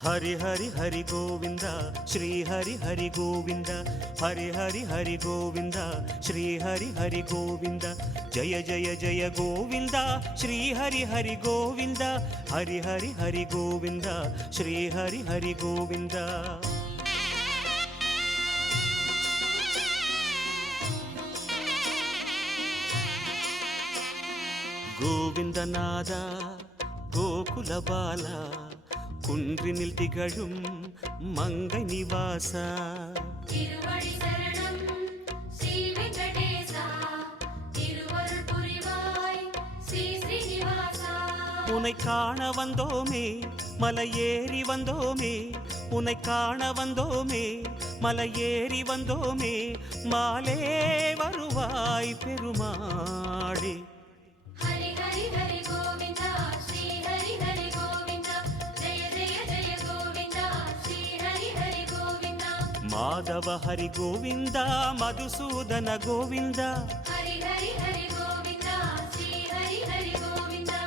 हरि हरि हरि गोविंद श्री हरि हरि गोविंद हरि हरि हरि गोविंद श्री हरि हरि गोविंद जय जय जय गोविंद श्री हरि हरि गोविंद हरि हरि हरि गोविंद श्री हरि हरि गोविंद गोविंदनाद गोकुल बाला குன்றினில் திகழும் மங்கை நிவாசா திருவடி சரணம் ஸ்ரீ வெங்கடேசா திருவருள் புரிவாய் ஸ்ரீ ஸ்ரீனிவாசா உன்னை காண வந்தோமே மலை ஏறி வந்தோமே உன்னை காண வந்தோமே மலை ஏறி வந்தோமே மாலே வருவாய் பெருமாளே ஹரி ஹரி ஹரி கோவிந்தா ஸ்ரீ ஹரி ஹரி கோவிந்தா ஜெய ஜெய ஜெய கோவிந்தா ஸ்ரீ ஹரி ஹரி கோவிந்தா மாதவ ஹரி கோவிந்தா மதுசூதன கோவிந்தா ஹரி ஹரி ஹரி கோவிந்தா ஸ்ரீ ஹரி ஹரி கோவிந்தா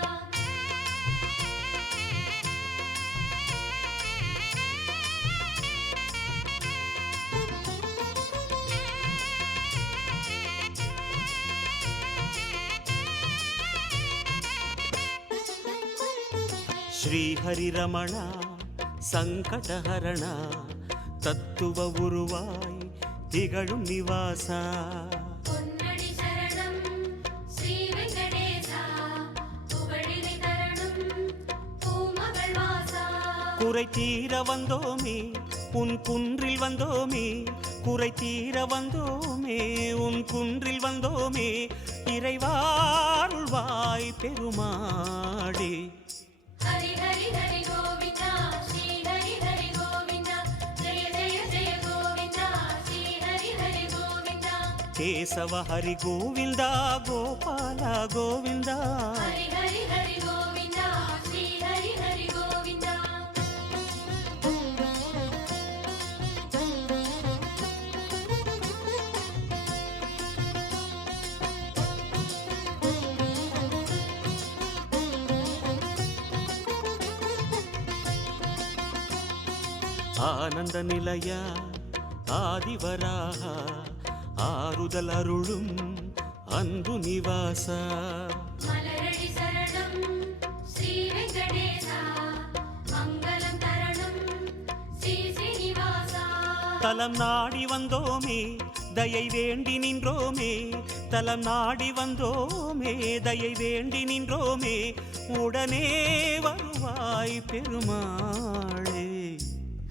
श्री हरि रमण संकटहरण तत्व उरुवाय திகழும் நிவாசா பொன்னடி சரணம் ஸ்ரீ வெங்கடேசா புகழினை தரணும் பூமகள் வாசா குறை தீர வந்தோமே உன் குன்றில் வந்தோமே குறை தீர வந்தோமே உன் குன்றில் வந்தோமே இறைவாருள்வாய் பெருமாளே ஹரி ஹரி ஹரி கோவிந்தா ஸ்ரீ ஹரி ஹரி கோவிந்தா ஜெய ஜெய ஜெய கோவிந்தா ஸ்ரீ ஹரி ஹரி கோவிந்தா கேசவ ஹரி கோவிந்தா கோபால கோவிந்தா ஹரி ஹரி ஹரி கோவிந்தா ஸ்ரீ ஹரி ஹரி கோவிந்தா ஆனந்த நிலைய ஆதிவராக ஆறுதல் அருளும் அன்பு நிவாசா மலரடி சரணம் ஸ்ரீ வெங்கடேசா மங்களம் தரணும் ஸ்ரீ ஸ்ரீனிவாசா தலம் நாடி வந்தோமே தயை வேண்டி நின்றோமே தலம் நாடி வந்தோமே தயை வேண்டி நின்றோமே உடனே வருவாய் பெருமாளே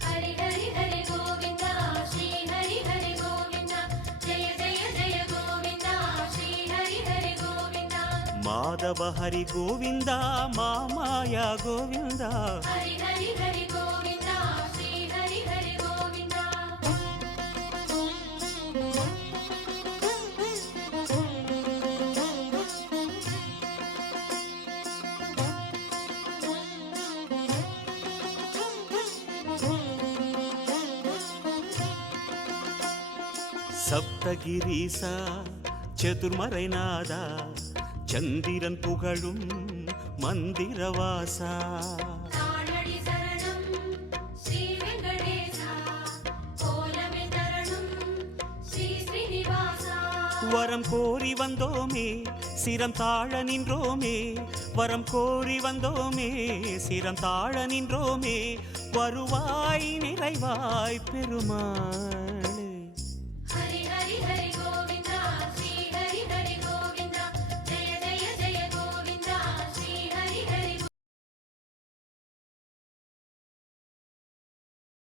ஹரி ஹரி ஹரி கோவிந்தா ஸ்ரீ ஹரி ஹரி கோவிந்தா ஜெய ஜெய ஜெய கோவிந்தா ஸ்ரீ ஹரி ஹரி கோவிந்தா மாதவ ஹரி கோவிந்தா மாமாயா கோவிந்தா ஹரி ஹரி ஹரி கோவிந்தா ஸ்ரீ ஹரி ஹரி கோவிந்தா சப்தகிரீசா சதுர்மறைநாதா சந்திரன் புகழும் மந்திரவாசா தானடி சரணம் ஸ்ரீ வெங்கடேசா கோலமே தரணும் ஸ்ரீ ஸ்ரீனிவாசா வரம் கோரி வந்தோமே சிரம் தாழ நின்றோமே வரம் கோரி வந்தோமே சிரம் தாழ நின்றோமே வருவாய் நிறைவாய் பெருமாள்